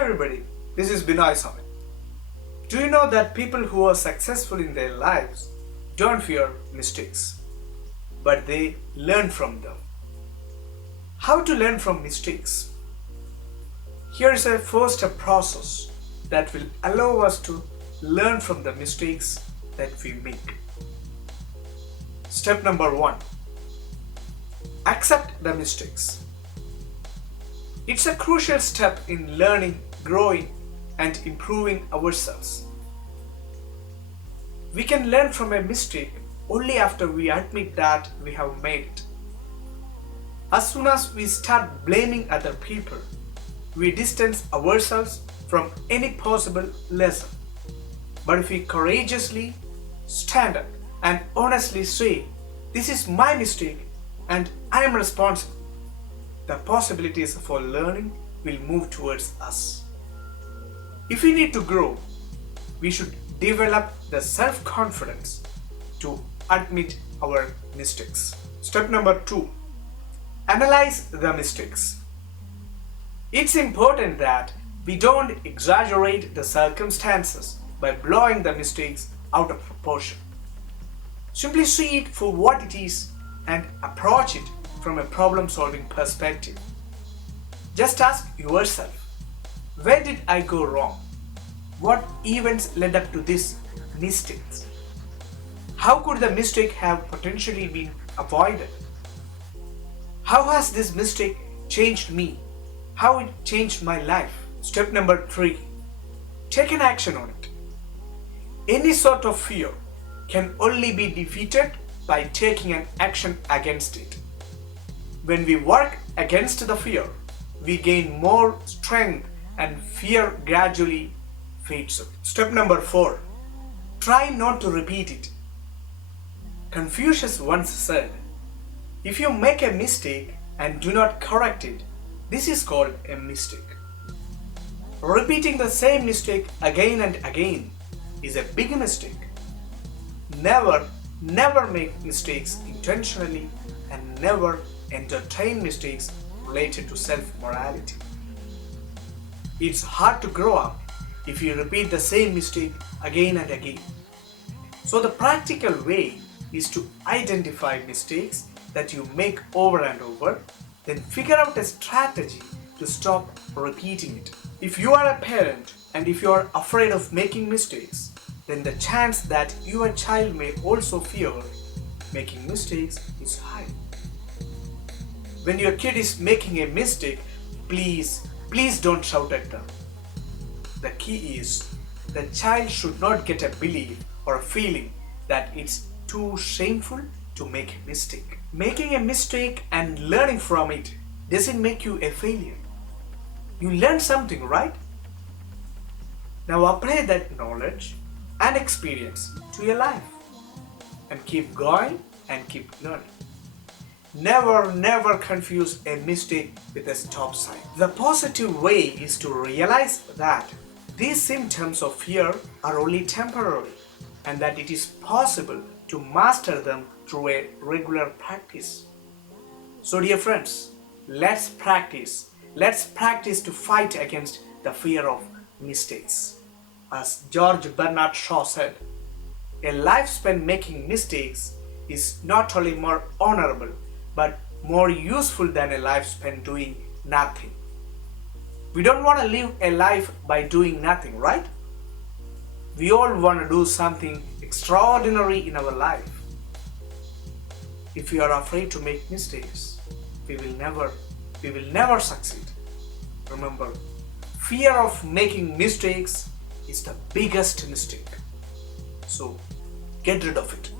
everybody, this is Binoy. Do you know that people who are successful in their lives don't fear mistakes, but they learn from them? How to learn from mistakes? Here is a four-step process that will allow us to learn from the mistakes that we make. Step number 1. Accept the mistakes. It's a crucial step in learning, growing, and improving ourselves. We can learn from a mistake only after we admit that we have made it. As soon as we start blaming other people, we distance ourselves from any possible lesson. But if we courageously stand up and honestly say, "This is my mistake and I am responsible," the possibilities for learning will move towards us. If we need to grow, we should develop the self-confidence to admit our mistakes. Step number 2. Analyze the mistakes. It's important that we don't exaggerate the circumstances by blowing the mistakes out of proportion. Simply see it for what it is and approach it from a problem-solving perspective. Just ask yourself, where did I go wrong? What events led up to this mistake? How could the mistake have potentially been avoided? How has this mistake changed me? How it changed my life? Step number 3. Take an action on it. Any sort of fear can only be defeated by taking an action against it. When we work against the fear, we gain more strength and fear gradually fades away. Step number 4. Try not to repeat it. Confucius once said, "If you make a mistake and do not correct it, this is called a mistake." Repeating the same mistake again and again is a big mistake. Never make mistakes intentionally and never entertain mistakes related to self-morality. It's hard to grow up if you repeat the same mistake again and again. So the practical way is to identify mistakes that you make over and over, then figure out a strategy to stop repeating it. If you are a parent and if you are afraid of making mistakes, then the chance that your child may also fear making mistakes is high. When your kid is making a mistake, please don't shout at them. The key is the child should not get a belief or a feeling that it's too shameful to make a mistake. Making a mistake and learning from it doesn't make you a failure. You learned something, right? Now apply that knowledge and experience to your life and keep going and keep learning. Never confuse a mistake with a stop sign. The positive way is to realize that these symptoms of fear are only temporary and that it is possible to master them through a regular practice. So dear friends, let's practice to fight against the fear of mistakes. As George Bernard Shaw said, a life spent making mistakes is not only more honorable but more useful than a life spent doing nothing. We don't want to live a life by doing nothing, right? We all want to do something extraordinary in our life. If we are afraid to make mistakes, we will never succeed. Remember, fear of making mistakes is the biggest mistake. So get rid of it.